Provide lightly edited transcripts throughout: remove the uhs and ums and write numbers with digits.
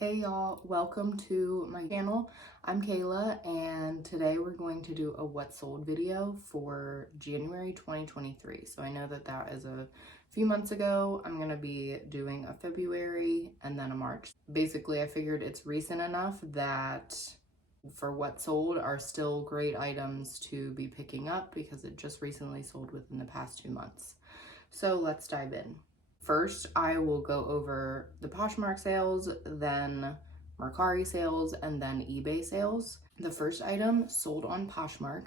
Hey y'all, welcome to my channel. I'm Kayla and today we're going to do a what sold video for January 2023. So I know that is a few months ago. I'm going to be doing a February and then a March. Basically, I figured it's recent enough that for what sold are still great items to be picking up because it just recently sold within the past 2 months. So let's dive in. First, I will go over the Poshmark sales, then Mercari sales, and then eBay sales. The first item sold on Poshmark,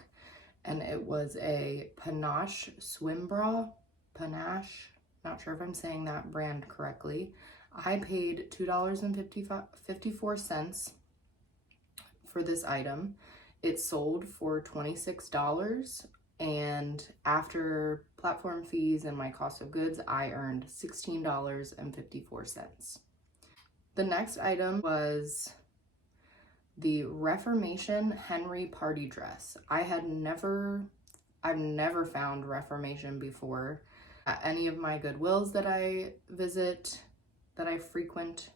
and it was a Panache swim bra. Panache, not sure if I'm saying that brand correctly. I paid $2.54 for this item. It sold for $26. And after platform fees and my cost of goods, I earned $16.54. The next item was the Reformation Henry party dress. I've never found Reformation before at any of my Goodwills that I visit, that I frequent.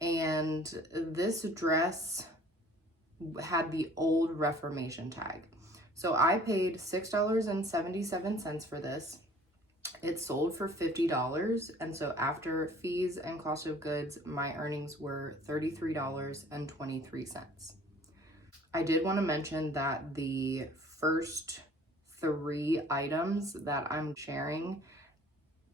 And this dress had the old Reformation tag. So I paid $6.77 for this. It sold for $50, and so after fees and cost of goods, my earnings were $33.23. I did want to mention that the first 3 items that I'm sharing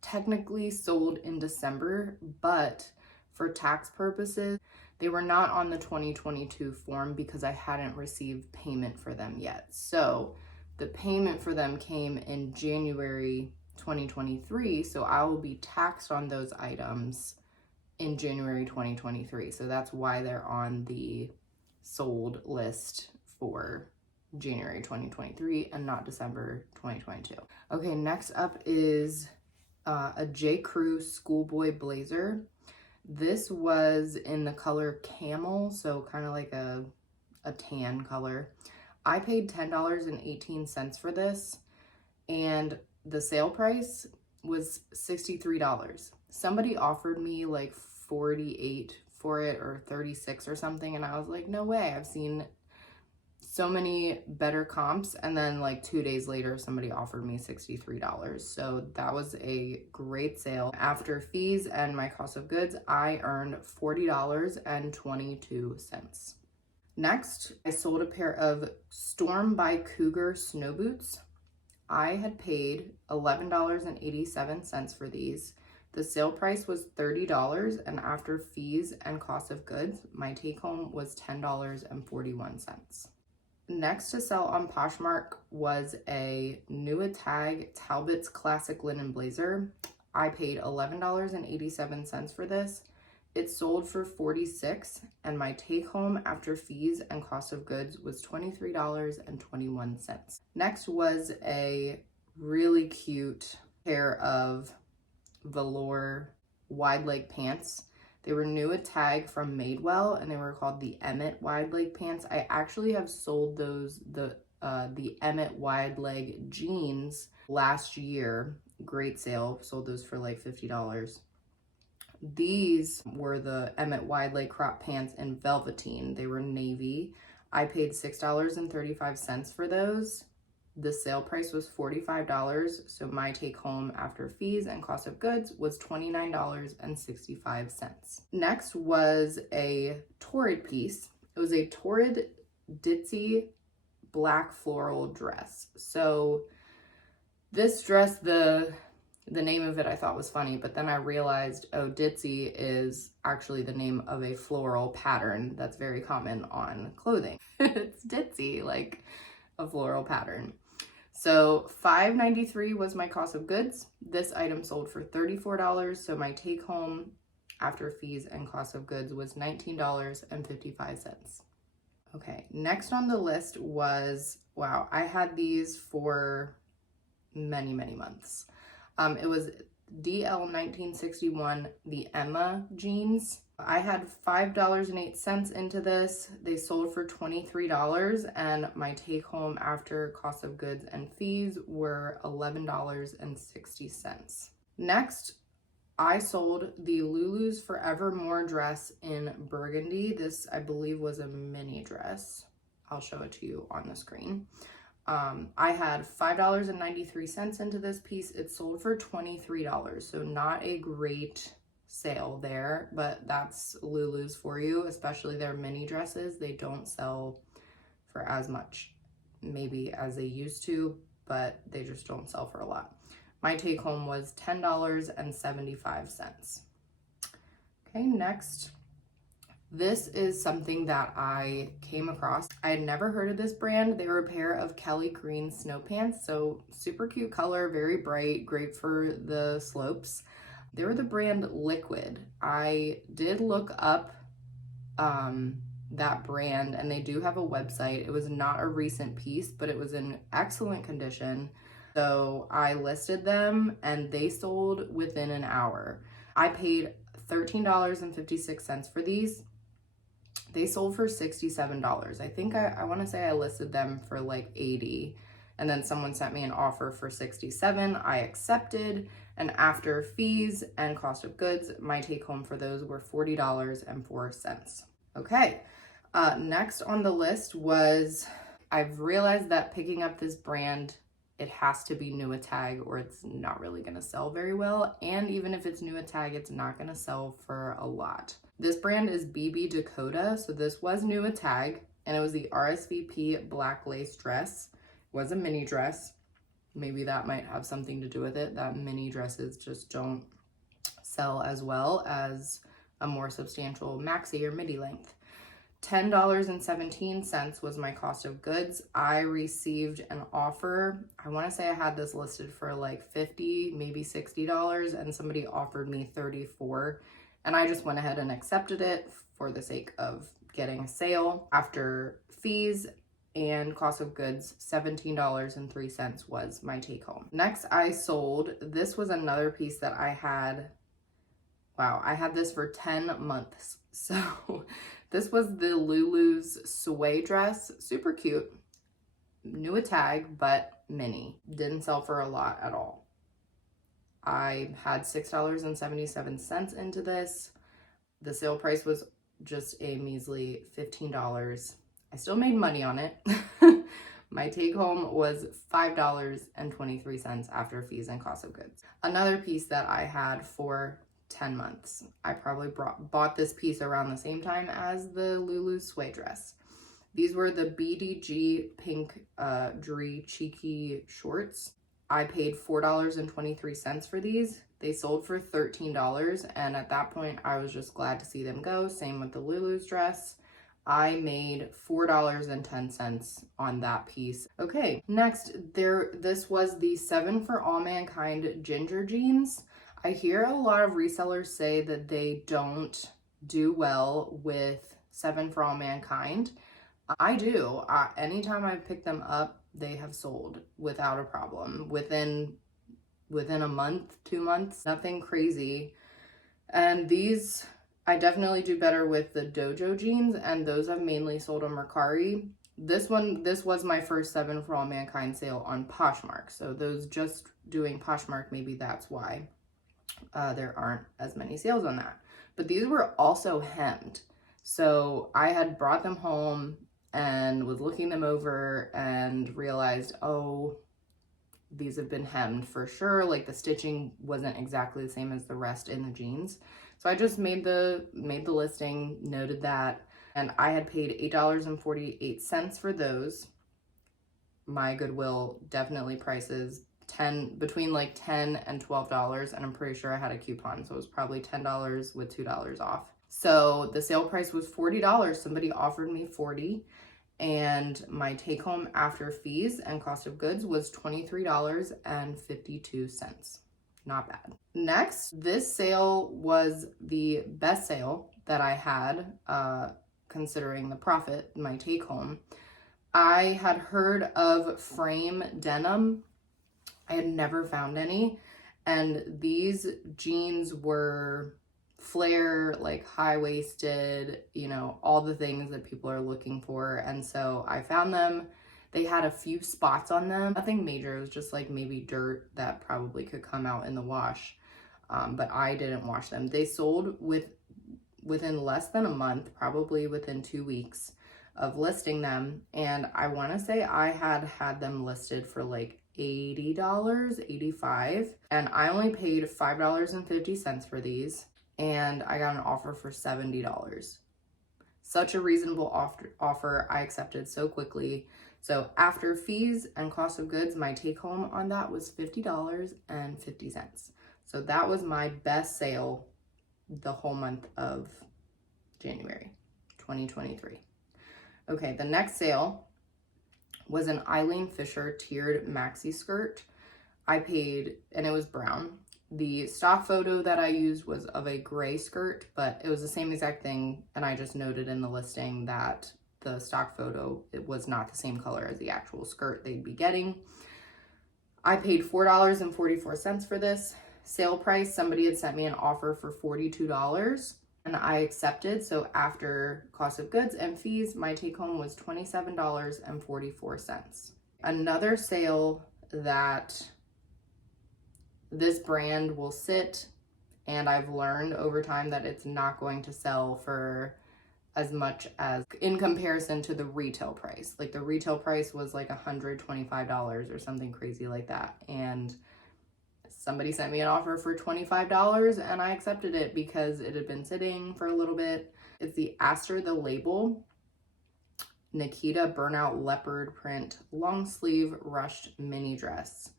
technically sold in December, but for tax purposes, they were not on the 2022 form because I hadn't received payment for them yet. So the payment for them came in January 2023, so I will be taxed on those items in January 2023. So that's why they're on the sold list for January 2023 and not December 2022. Okay, next up is a J. Crew schoolboy blazer. This was in the color camel, so kind of like a tan color. I paid $10.18 for this, and the sale price was $63. Somebody offered me like $48 for it or $36 or something, and I was like, no way. I've seen so many better comps, and then like 2 days later somebody offered me $63. So that was a great sale. After fees and my cost of goods, I earned $40.22. Next, I sold a pair of Storm by Cougar snow boots. I had paid $11.87 for these. The sale price was $30, and after fees and cost of goods, my take home was $10.41. Next to sell on Poshmark was a Nuitag Talbot's Classic Linen Blazer. I paid $11.87 for this. It sold for $46, and my take home after fees and cost of goods was $23.21. Next was a really cute pair of velour wide leg pants. They were new at Tag from Madewell, and they were called the Emmett wide leg pants. I actually have sold those, the Emmett wide leg jeans last year. Great sale. Sold those for like $50. These were the Emmett wide leg crop pants in velveteen. They were navy. I paid $6.35 for those. The sale price was $45, so my take home after fees and cost of goods was $29.65. Next was a Torrid piece. It was a Torrid ditzy black floral dress. So this dress, the name of it I thought was funny, but then I realized, oh, ditzy is actually the name of a floral pattern that's very common on clothing. It's ditzy, like a floral pattern. So $5.93 was my cost of goods. This item sold for $34, so my take home after fees and cost of goods was $19.55. Okay, next on the list was, wow, I had these for many, many months. It was DL 1961, the Emma jeans. I had $5.08 into this. They sold for $23, and my take home after cost of goods and fees were $11.60. Next I sold the Lulu's Forevermore dress in burgundy. This, I believe, was a mini dress. I'll show it to you on the screen. I had $5.93 into this piece. It sold for $23, so not a great sale there, but that's Lulu's for you, especially their mini dresses. They don't sell for as much maybe as they used to, but they just don't sell for a lot. My take home was $10.75. Okay, next. This is something that I came across. I had never heard of this brand. They were a pair of Kelly Green snow pants. So super cute color, very bright, great for the slopes. They were the brand Liquid. I did look up that brand, and they do have a website. It was not a recent piece, but it was in excellent condition. So I listed them and they sold within an hour. I paid $13.56 for these. They sold for $67. I think I want to say I listed them for like $80, and then someone sent me an offer for $67. I accepted, and after fees and cost of goods, my take home for those were $40.04. Okay, next on the list was, I've realized that picking up this brand, it has to be new at tag or it's not really going to sell very well. And even if it's new at tag, it's not going to sell for a lot. This brand is BB Dakota. So this was new at tag, and it was the RSVP black lace dress. It was a mini dress. Maybe that might have something to do with it, that mini dresses just don't sell as well as a more substantial maxi or midi length. $10.17 was my cost of goods. I received an offer. I want to say I had this listed for like $50, maybe $60, and somebody offered me $34, and I just went ahead and accepted it for the sake of getting a sale. After fees and cost of goods, $17.03 was my take home. Next, I sold, this was another piece that I had. Wow, I had this for 10 months. So this was the Lulu's sway dress, super cute, new at tag, but mini. Didn't sell for a lot at all. I had $6.77 into this. The sale price was just a measly $15. I still made money on it. My take home was $5.23 after fees and cost of goods. Another piece that I had for 10 months. I probably bought this piece around the same time as the Lulu sway dress. These were the BDG pink Dree cheeky shorts. I paid $4.23 for these. They sold for $13, and at that point I was just glad to see them go. Same with the Lulu's dress. I made $4.10 on that piece. Okay, next, this was the 7 for All Mankind ginger jeans. I hear a lot of resellers say that they don't do well with 7 for All Mankind. I do. Anytime I've picked them up, they have sold without a problem. Within a month, 2 months, nothing crazy. And these, I definitely do better with the Dojo jeans, and those have mainly sold on Mercari. This was my first 7 for All Mankind sale on Poshmark. So those just doing Poshmark, maybe that's why. There aren't as many sales on that. But these were also hemmed. So I had brought them home and was looking them over and realized, oh, these have been hemmed for sure. Like the stitching wasn't exactly the same as the rest in the jeans. So I just made the listing, noted that, and I had paid $8.48 for those. My Goodwill definitely prices between like $10 and $12, and I'm pretty sure I had a coupon, so it was probably $10 with $2 off. So the sale price was $40. Somebody offered me $40, and my take home after fees and cost of goods was $23.52. Not bad. Next, this sale was the best sale that I had, considering the profit, my take home. I had heard of frame denim. I had never found any, and these jeans were flare, like high-waisted, you know, all the things that people are looking for. And so I found them. They had a few spots on them, nothing major. It was just like maybe dirt that probably could come out in the wash. but I didn't wash them. They sold within less than a month, probably within 2 weeks of listing them. And I want to say I had them listed for like $80, 85, and I only paid $5.50 for these, and I got an offer for $70. Such a reasonable offer. I accepted so quickly. So after fees and cost of goods, my take home on that was $50.50. So that was my best sale the whole month of January 2023. Okay, the next sale was an Eileen Fisher tiered maxi skirt. I paid, and it was brown. The stock photo that I used was of a gray skirt, but it was the same exact thing, and I just noted in the listing that the stock photo, it was not the same color as the actual skirt they'd be getting. I paid $4.44 for this. Sale price, somebody had sent me an offer for $42, and I accepted. So after cost of goods and fees, my take home was $27.44. Another sale that this brand will sit, and I've learned over time that it's not going to sell for as much as in comparison to the retail price. Like the retail price was like $125 or something crazy like that. And somebody sent me an offer for $25, and I accepted it because it had been sitting for a little bit. It's the Aster the Label Nikita Burnout Leopard Print Long Sleeve Rushed Mini Dress.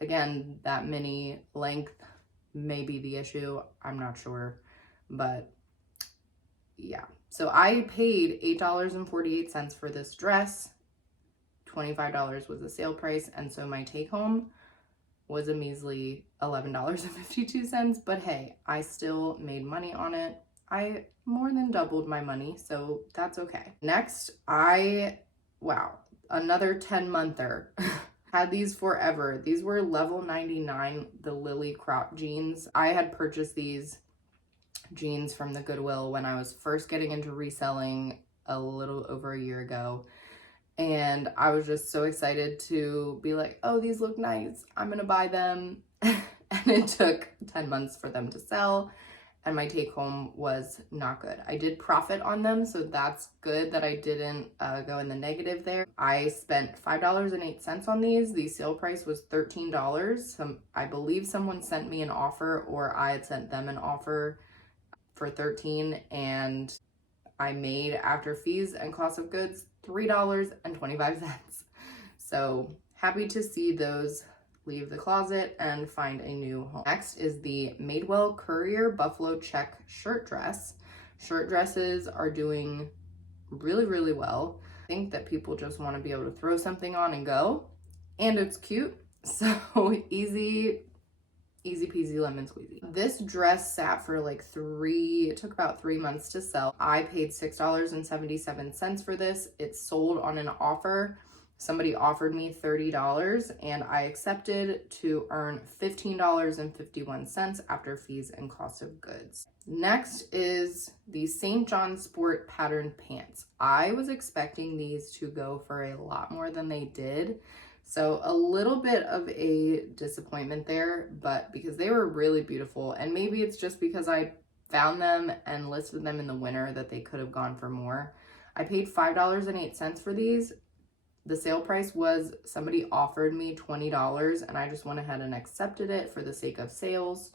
Again, that mini length may be the issue. I'm not sure, but yeah. So I paid $8.48 for this dress. $25 was the sale price, and so my take home was a measly $11.52, but hey, I still made money on it. I more than doubled my money, so that's okay. Next, another 10-monther. Had these forever. These were level 99, the Lily crop jeans. I had purchased these jeans from the Goodwill when I was first getting into reselling a little over a year ago. And I was just so excited to be like, oh, these look nice. I'm gonna buy them. And it took 10 months for them to sell, and my take home was not good. I did profit on them, so that's good that I didn't go in the negative there. I spent $5.08 on these. The sale price was $13. I believe someone sent me an offer, or I had sent them an offer for $13, and I made, after fees and cost of goods, $3.25. So happy to see those leave the closet and find a new home. Next is the Madewell Courier Buffalo Check shirt dress. Shirt dresses are doing really, really well. I think that people just want to be able to throw something on and go, and it's cute. So easy peasy lemon squeezy. This dress sat for like it took about 3 months to sell. I paid $6.77 for this. It sold on an offer. Somebody offered me $30, and I accepted to earn $15.51 after fees and cost of goods. Next is the St. John Sport pattern pants. I was expecting these to go for a lot more than they did. So a little bit of a disappointment there, but because they were really beautiful, and maybe it's just because I found them and listed them in the winter that they could have gone for more. I paid $5.08 for these. The sale price was, somebody offered me $20, and I just went ahead and accepted it for the sake of sales.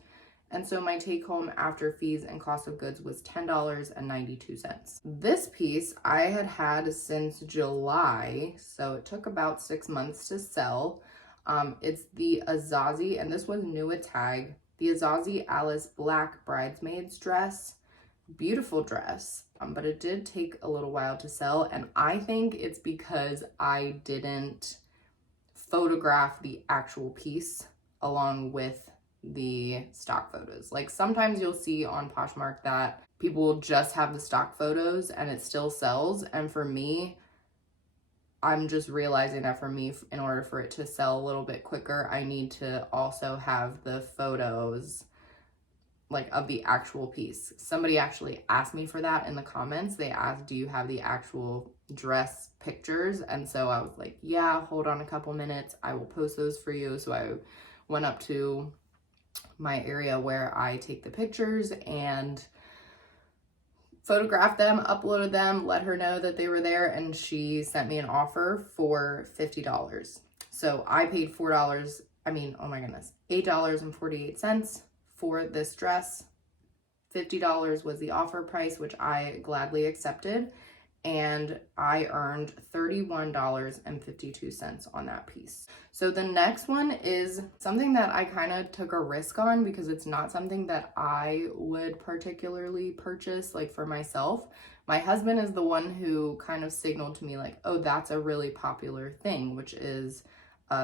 And so my take home after fees and cost of goods was $10.92. This piece I had since July, so it took about 6 months to sell. It's the Azazi, and this was new at tag, the Azazi Alice Black Bridesmaids dress. Beautiful dress, but it did take a little while to sell, and I think it's because I didn't photograph the actual piece along with the stock photos. Like sometimes you'll see on Poshmark that people will just have the stock photos and it still sells, and for me, I'm just realizing that for me, in order for it to sell a little bit quicker, I need to also have the photos like of the actual piece. Somebody actually asked me for that in the comments. They asked, do you have the actual dress pictures? And so I was like, yeah, hold on a couple minutes, I will post those for you. So I went up to my area where I take the pictures and photographed them, uploaded them, let her know that they were there, and she sent me an offer for $50. So I paid oh my goodness, $8.48 for this dress. $50 was the offer price, which I gladly accepted, and I earned $31.52 on that piece. So the next one is something that I kind of took a risk on because it's not something that I would particularly purchase like for myself. My husband is the one who kind of signaled to me like, oh, that's a really popular thing, which is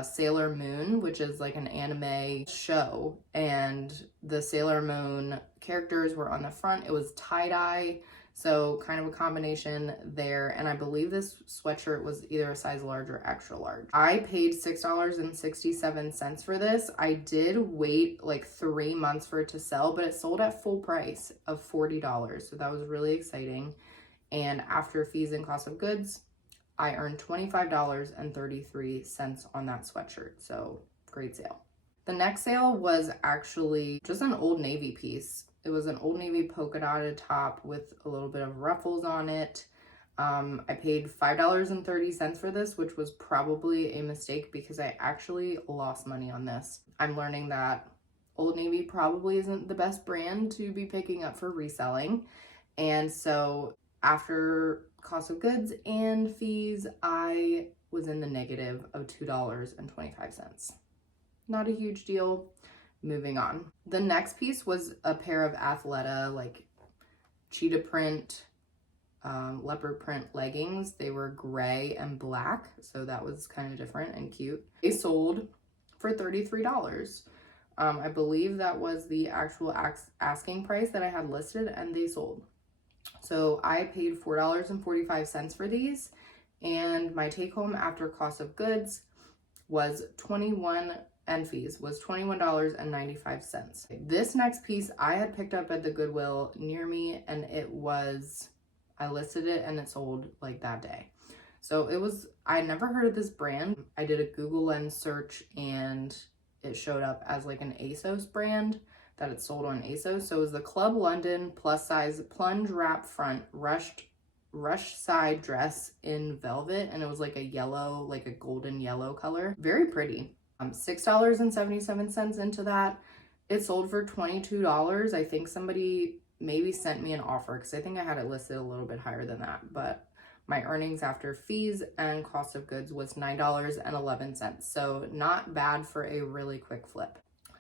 Sailor Moon, which is like an anime show, and the Sailor Moon characters were on the front. It was tie-dye, so kind of a combination there, and I believe this sweatshirt was either a size large or extra large. I paid $6.67 for this. I did wait like 3 months for it to sell, but it sold at full price of $40, so that was really exciting. And after fees and cost of goods, I earned $25.33 on that sweatshirt, so great sale. The next sale was actually just an Old Navy piece. It was an Old Navy polka dotted top with a little bit of ruffles on it. I paid $5.30 for this, which was probably a mistake because I actually lost money on this. I'm learning that Old Navy probably isn't the best brand to be picking up for reselling. And so after cost of goods and fees, I was in the negative of $2.25. Not a huge deal. Moving on. The next piece was a pair of Athleta, like cheetah print, leopard print leggings. They were gray and black, so that was kind of different and cute. They sold for $33. I believe that was the actual asking price that I had listed, and they sold. So I paid $4.45 for these, and my take home after cost of goods was $21.95. This next piece I had picked up at the Goodwill near me, and I listed it and it sold like that day. So I never heard of this brand. I did a Google Lens search and it showed up as like an ASOS brand that it sold on ASOS. So it was the Club London plus size plunge wrap front rush side dress in velvet, and it was like a yellow, like a golden yellow color. Very pretty. $6.77 into that. It sold for $22. I think somebody maybe sent me an offer because I think I had it listed a little bit higher than that, but my earnings after fees and cost of goods was $9.11. So not bad for a really quick flip.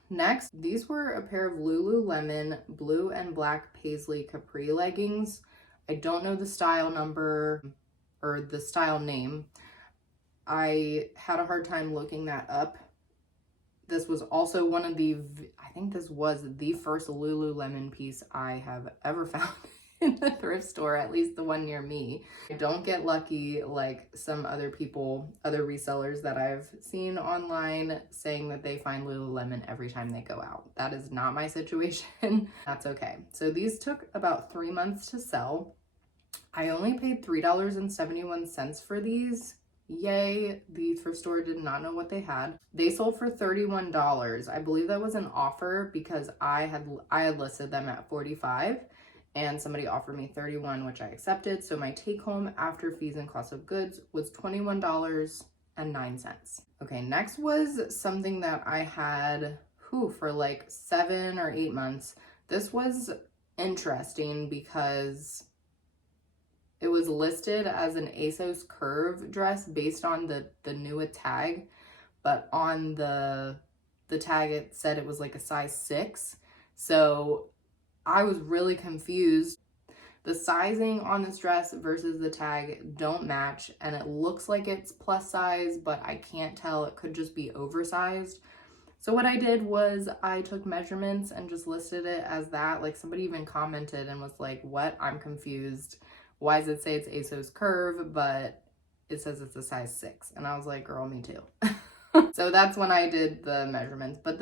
Next, these were a pair of Lululemon blue and black paisley capri leggings. I don't know the style number or the style name. I had a hard time looking that up. This was also I think this was the first Lululemon piece I have ever found in the thrift store, at least the one near me. I don't get lucky like some other resellers that I've seen online saying that they find Lululemon every time they go out. That is not my situation. That's okay. So these took about 3 months to sell. I only paid $3.71 for these. Yay, the thrift store did not know what they had. They sold for $31. I believe that was an offer because I had listed them at $45 and somebody offered me $31, which I accepted. So my take home after fees and cost of goods was $21.09. Okay, next was something that I had for like 7 or 8 months. This was interesting because it was listed as an ASOS curve dress based on the Nua tag, but on the tag it said it was like a size 6. So I was really confused. The sizing on this dress versus the tag don't match, and it looks like it's plus size, but I can't tell. It could just be oversized. So what I did was I took measurements and just listed it as that. Like somebody even commented and was like, what? I'm confused. Why does it say it's ASOS curve, but it says it's a size 6? And I was like, girl, me too. So that's when I did the measurements. But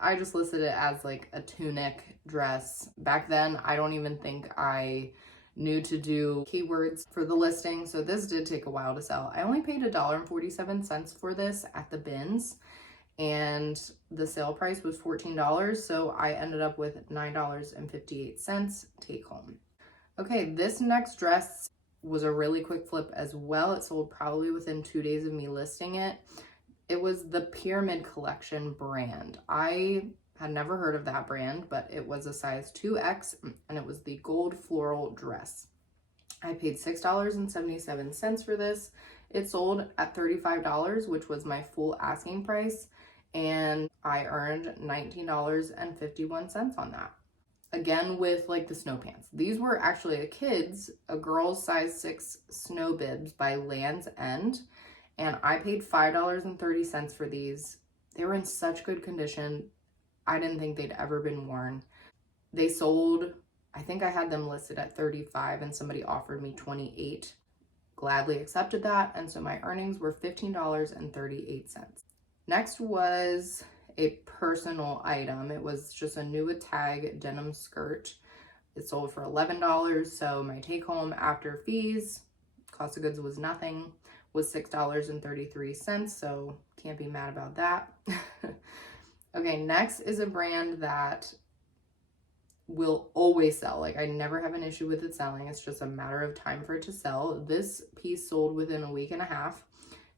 I just listed it as like a tunic dress. Back then, I don't even think I knew to do keywords for the listing. So this did take a while to sell. I only paid $1.47 for this at the bins. and the sale price was $14, so I ended up with $9.58 take home. Okay, this next dress was a really quick flip as well. It sold probably within 2 days of me listing it. It was the Pyramid Collection brand. I had never heard of that brand, but it was a size 2X, and it was the gold floral dress. I paid $6.77 for this. It sold at $35, which was my full asking price, and I earned $19.51 on that. Again, with like the snow pants. These were actually a girl's size 6 snow bibs by Land's End, and I paid $5.30 for these. They were in such good condition. I didn't think they'd ever been worn. They sold, I think I had them listed at $35 and somebody offered me $28. Gladly accepted that, and so my earnings were $15.38. Next was a personal item. It was just a new tag denim skirt. It sold for $11, so my take home after fees, cost of goods was nothing, was $6.33, so can't be mad about that. Okay, next is a brand that will always sell. Like, I never have an issue with it selling. It's just a matter of time for it to sell. This piece sold within a week and a half.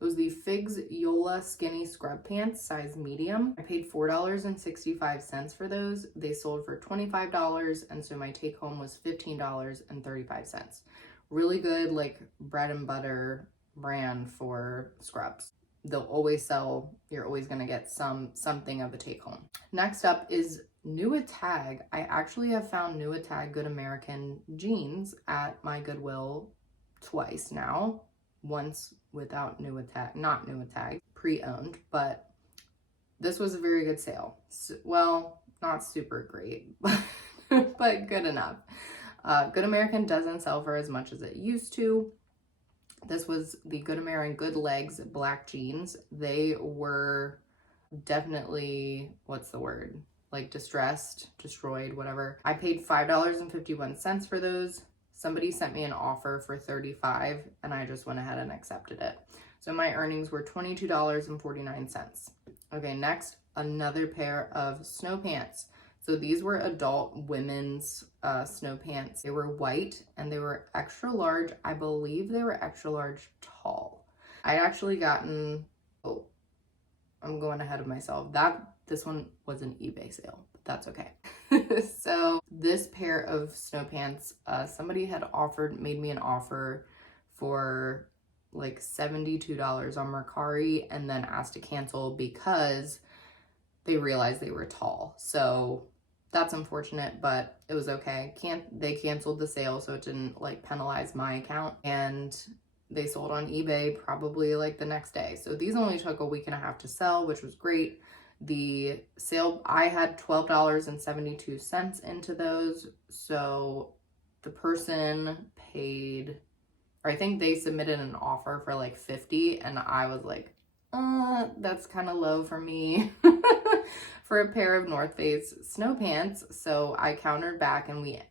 It was the Figs Yola Skinny Scrub Pants, size medium. I paid $4.65 for those. They sold for $25, and so my take home was $15.35. Really good, like, bread and butter brand for scrubs. They'll always sell. You're always going to get something of a take home. Next up is New Tag. I actually have found New Tag Good American jeans at my Goodwill twice now. Once without not New Tag, pre-owned, but this was a very good sale. Well, not super great, but good enough. Good American doesn't sell for as much as it used to. This was the Good American Good Legs black jeans. They were definitely, what's the word? Like distressed, destroyed, whatever. I paid $5.51 for those. Somebody sent me an offer for $35 and I just went ahead and accepted it. So my earnings were $22.49. Okay, next, another pair of snow pants. So these were adult women's snow pants. They were white and they were extra large. I believe they were extra large tall. I actually gotten, oh, I'm going ahead of myself. This one was an eBay sale, but that's okay. So this pair of snow pants, somebody had made me an offer for like $72 on Mercari and then asked to cancel because they realized they were tall. So that's unfortunate, but it was okay. They canceled the sale, so it didn't like penalize my account, and they sold on eBay probably like the next day. So these only took a week and a half to sell, which was great. The sale, I had $12.72 into those. So the person paid, or I think they submitted an offer for like $50, and I was like, that's kind of low for me for a pair of North Face snow pants. So I countered back, and we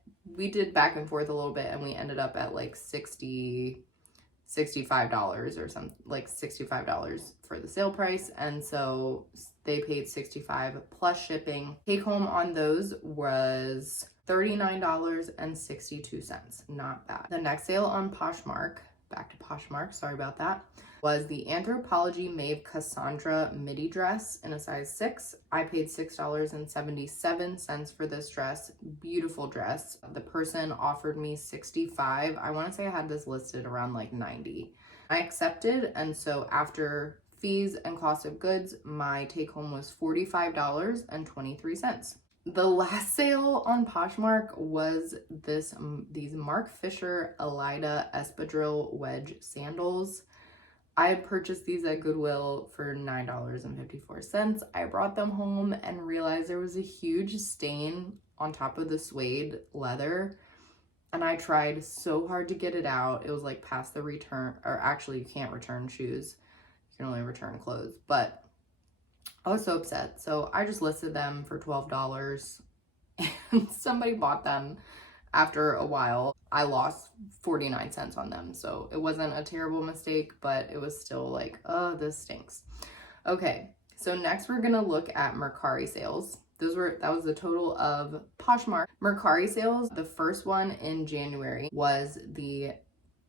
did back and forth a little bit, and we ended up at like $65 or something, like $65 for the sale price. And so they paid $65 plus shipping. Take home on those was $39.62. Not bad. The next sale on Poshmark, back to Poshmark, sorry about that, was the Anthropologie Maeve Cassandra midi dress in a size 6. I paid $6.77 for this dress. Beautiful dress. The person offered me $65. I want to say I had this listed around like $90. I accepted, and so after fees and cost of goods, my take home was $45.23. The last sale on Poshmark was these Mark Fisher Elida Espadrille wedge sandals. I had purchased these at Goodwill for $9.54. I brought them home and realized there was a huge stain on top of the suede leather, and I tried so hard to get it out. It was like past the return, or actually you can't return shoes. You can only return clothes, but I was so upset. So I just listed them for $12 and somebody bought them. After a while, I lost 49 cents on them. So it wasn't a terrible mistake, but it was still like, oh, this stinks. Okay, So next we're gonna look at Mercari sales. That was the total of Poshmark. Mercari sales, the first one in January was the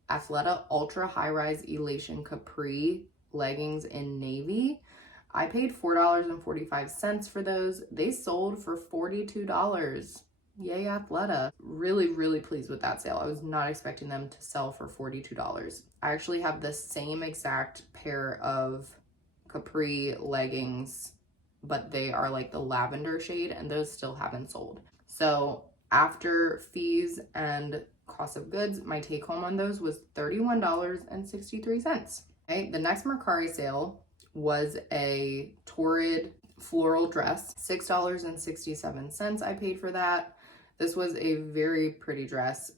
Athleta Ultra High Rise Elation Capri leggings in navy. I paid $4.45 for those. They sold for $42. Yay, Athleta. Really, really pleased with that sale. I was not expecting them to sell for $42. I actually have the same exact pair of capri leggings, but they are like the lavender shade, and those still haven't sold. So after fees and cost of goods, my take home on those was $31.63. Okay, the next Mercari sale was a torrid floral dress, $6.67 I paid for that. This was a very pretty dress.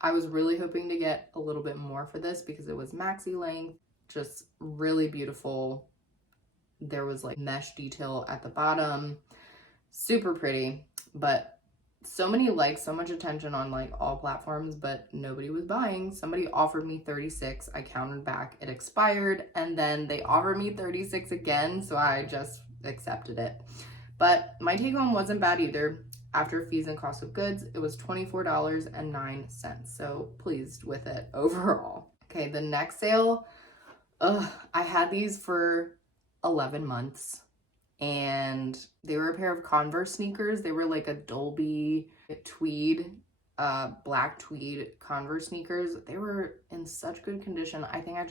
I was really hoping to get a little bit more for this because it was maxi length, just really beautiful. There was like mesh detail at the bottom, super pretty, but so many likes, so much attention on like all platforms, but nobody was buying. Somebody offered me 36. I countered back, it expired, and then they offered me 36 again, so I just accepted it. But my take home wasn't bad either. After fees and cost of goods, it was $24.09. So pleased with it overall. Okay, the next sale, I had these for 11 months. And they were a pair of Converse sneakers. They were like a Dolby tweed, black tweed Converse sneakers. They were in such good condition. I think I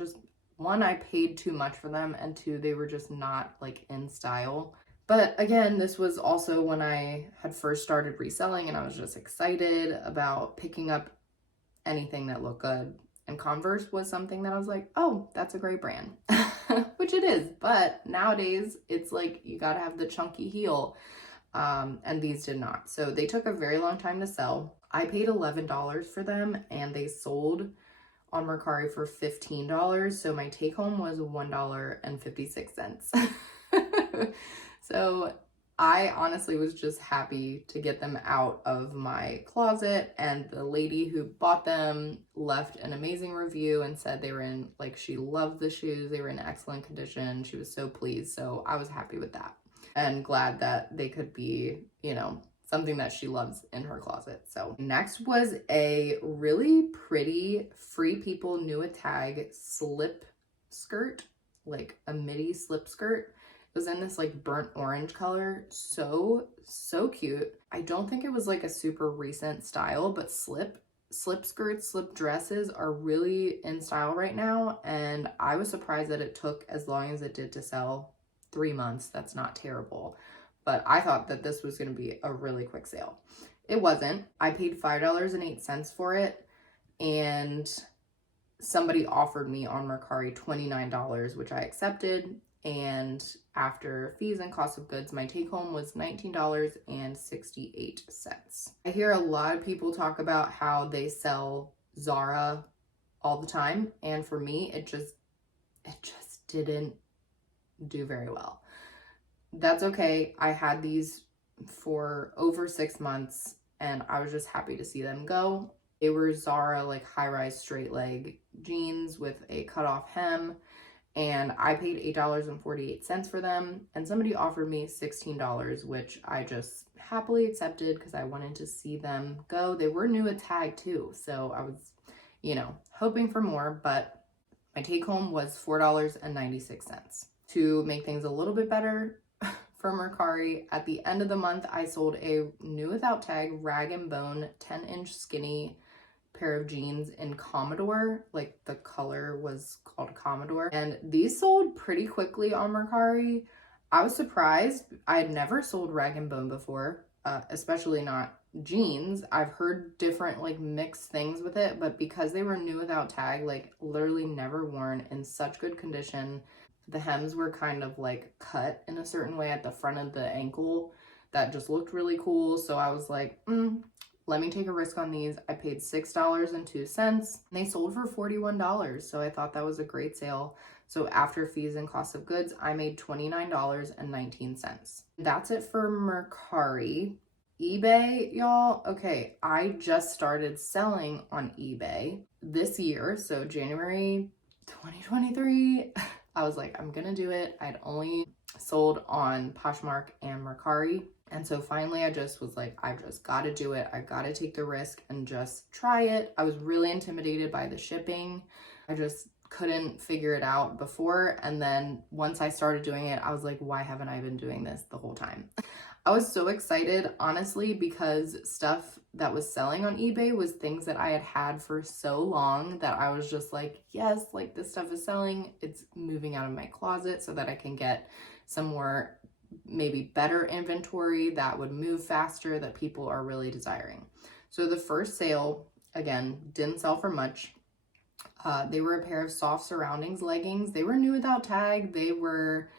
paid too much for them, and two, they were just not like in style. But again, this was also when I had first started reselling, and I was just excited about picking up anything that looked good. And Converse was something that I was like, oh, that's a great brand, which it is. But nowadays, it's like you got to have the chunky heel, and these did not. So they took a very long time to sell. I paid $11 for them, and they sold on Mercari for $15. So my take home was $1.56. So I honestly was just happy to get them out of my closet, and the lady who bought them left an amazing review and said she loved the shoes. They were in excellent condition. She was so pleased. So I was happy with that and glad that they could be, something that she loves in her closet. So next was a really pretty Free People New Tag slip skirt, like a midi slip skirt. It was in this like burnt orange color. So cute. I don't think it was like a super recent style, but slip skirts, slip dresses are really in style right now. And I was surprised that it took as long as it did to sell. 3 months. That's not terrible. But I thought that this was going to be a really quick sale. It wasn't. I paid $5.08 for it. And somebody offered me on Mercari $29, which I accepted. And after fees and cost of goods, my take home was $19.68. I hear a lot of people talk about how they sell Zara all the time, and for me, it just didn't do very well. That's okay. I had these for over 6 months, and I was just happy to see them go. They were Zara like high-rise straight leg jeans with a cutoff hem. And I paid $8.48 for them, and somebody offered me $16, which I just happily accepted because I wanted to see them go. They were new at tag too, so I was, hoping for more, but my take home was $4.96. To make things a little bit better for Mercari, at the end of the month, I sold a new without tag rag and bone 10-inch skinny pair of jeans in Commodore. Like the color was called Commodore, and these sold pretty quickly on Mercari. I was surprised. I had never sold rag and bone before, especially not jeans. I've heard different like mixed things with it, but because they were new without tag, like literally never worn, in such good condition. The hems were kind of like cut in a certain way at the front of the ankle that just looked really cool. So I was like, let me take a risk on these. I paid $6.02, and they sold for $41. So I thought that was a great sale. So after fees and cost of goods, I made $29.19. That's it for Mercari. eBay, y'all. Okay, I just started selling on eBay this year. So January 2023, I was like, I'm gonna do it. I'd only sold on Poshmark and Mercari. And so finally I just was like, I've just got to do it. I've got to take the risk and just try it. I was really intimidated by the shipping. I just couldn't figure it out before. And then once I started doing it, I was like, why haven't I been doing this the whole time? I was so excited, honestly, because stuff that was selling on eBay was things that I had had for so long that I was just like, yes, like this stuff is selling. It's moving out of my closet so that I can get some more, maybe better inventory that would move faster, that people are really desiring. So the first sale, again, didn't sell for much. They were a pair of soft surroundings leggings. They were new without tag. They were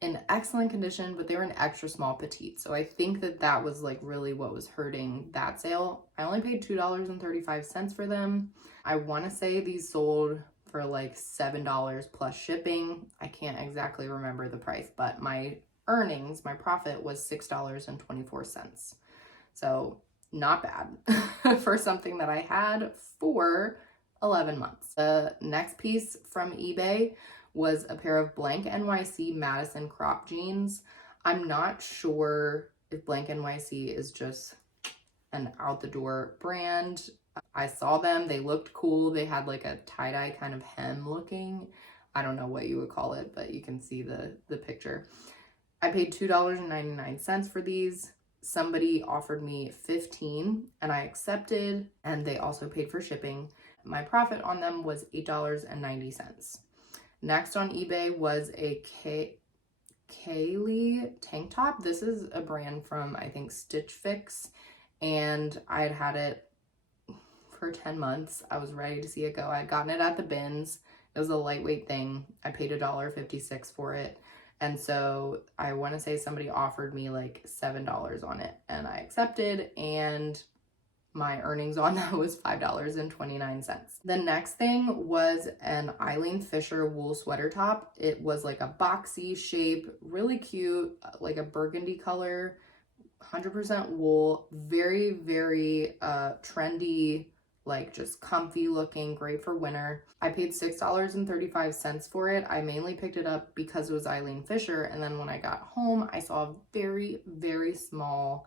in excellent condition, but they were an extra small petite. So I think that that was like really what was hurting that sale. I only paid $2.35 for them. I want to say these sold for like $7 plus shipping. I can't exactly remember the price, but my earnings, my profit was $6.24. So not bad for something that I had for 11 months. The next piece from eBay was a pair of blank NYC Madison crop jeans. I'm not sure if blank NYC is just an out the door brand. I saw them, they looked cool. They had like a tie-dye kind of hem looking. I don't know what you would call it, but you can see the picture. I paid $2.99 for these. Somebody offered me $15 and I accepted, and they also paid for shipping. My profit on them was $8.90. Next on eBay was a Kaylee tank top. This is a brand from, I think, Stitch Fix, and I had had it for 10 months. I was ready to see it go. I had gotten it at the bins. It was a lightweight thing. I paid $1.56 for it. And so I want to say somebody offered me like $7 on it, and I accepted, and my earnings on that was $5.29. The next thing was an Eileen Fisher wool sweater top. It was like a boxy shape, really cute, like a burgundy color, 100% wool, very, very trendy, like just comfy looking, great for winter. I paid $6.35 for it. I mainly picked it up because it was Eileen Fisher, and then when I got home, I saw a very, very small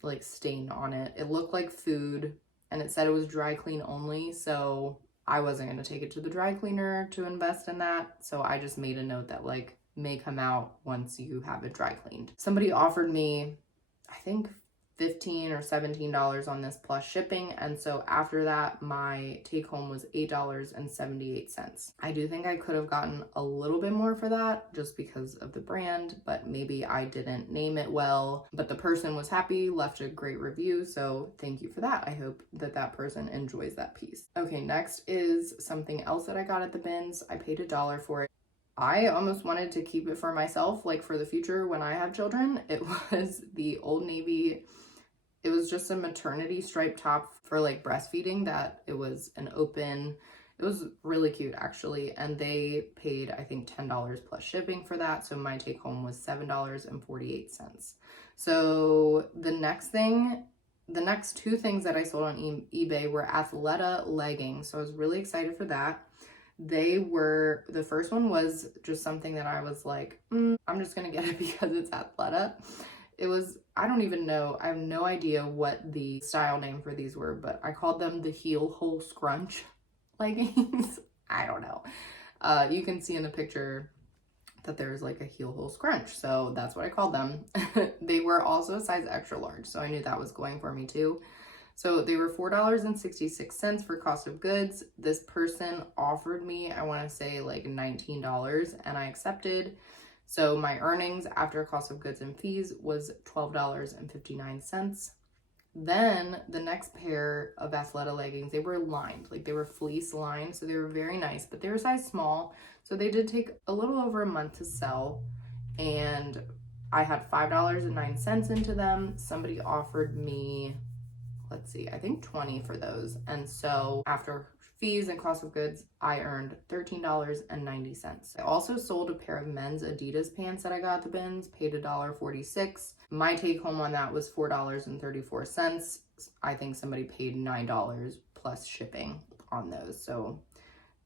like stain on it. It looked like food, and it said it was dry clean only, so I wasn't going to take it to the dry cleaner to invest in that. So I just made a note that like may come out once you have it dry cleaned. Somebody offered me, I think, $15 or $17 on this plus shipping, and so after that my take home was $8.78. I do think I could have gotten a little bit more for that just because of the brand, but maybe I didn't name it well. But the person was happy, left a great review, so thank you for that. I hope that that person enjoys that piece. Okay, next is something else that I got at the bins. I paid $1 for it. I almost wanted to keep it for myself, like for the future when I have children. It was the Old Navy. It was just a maternity striped top for like breastfeeding, that it was an open, it was really cute actually. And they paid, I think, $10 plus shipping for that. So my take home was $7.48. So the next two things that I sold on eBay were Athleta leggings. So I was really excited for that. The first one was just something that I was like, I'm just gonna get it because it's Athleta. It was, I don't even know, I have no idea what the style name for these were, but I called them the heel hole scrunch leggings. I don't know. You can see in the picture that there's like a heel hole scrunch, so that's what I called them. They were also a size extra large, so I knew that was going for me too. So they were $4.66 for cost of goods. This person offered me, I want to say like $19, and I accepted. So my earnings after cost of goods and fees was $12.59. Then the next pair of Athleta leggings, they were lined, like they were fleece lined, so they were very nice, but they were size small, so they did take a little over a month to sell, and I had $5.09 into them. Somebody offered me, let's see, I think 20 for those, and so after fees and cost of goods, I earned $13.90. I also sold a pair of men's Adidas pants that I got at the bins, paid $1.46. My take home on that was $4.34. I think somebody paid $9 plus shipping on those. So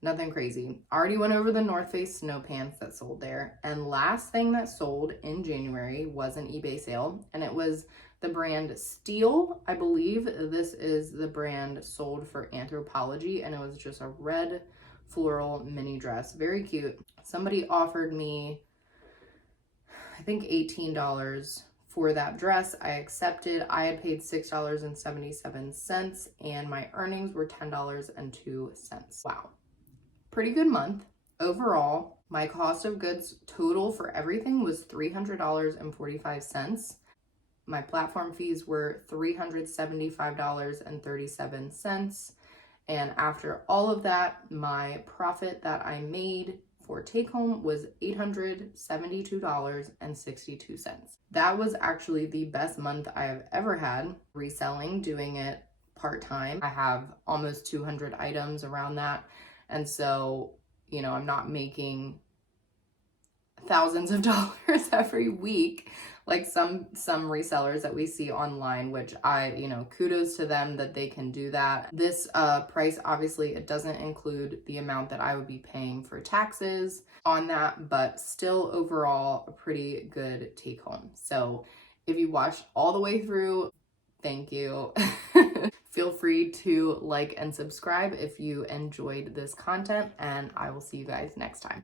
Nothing crazy. Already went over the North Face snow pants that sold there. And last thing that sold in January was an eBay sale, and it was the brand Steel. I believe this is the brand sold for Anthropologie, and it was just a red floral mini dress. Very cute. Somebody offered me, I think $18 for that dress. I accepted. I had paid $6.77 and my earnings were $10.02. Wow. Pretty good month. Overall, my cost of goods total for everything was $300.45. My platform fees were $375.37. And after all of that, my profit that I made for take home was $872.62. That was actually the best month I have ever had reselling, doing it part-time. I have almost 200 items around that. And so, I'm not making thousands of dollars every week like some resellers that we see online, which kudos to them that they can do that. This price, obviously, it doesn't include the amount that I would be paying for taxes on that, but still overall a pretty good take home. So if you watched all the way through, thank you. Feel free to like and subscribe if you enjoyed this content, and I will see you guys next time.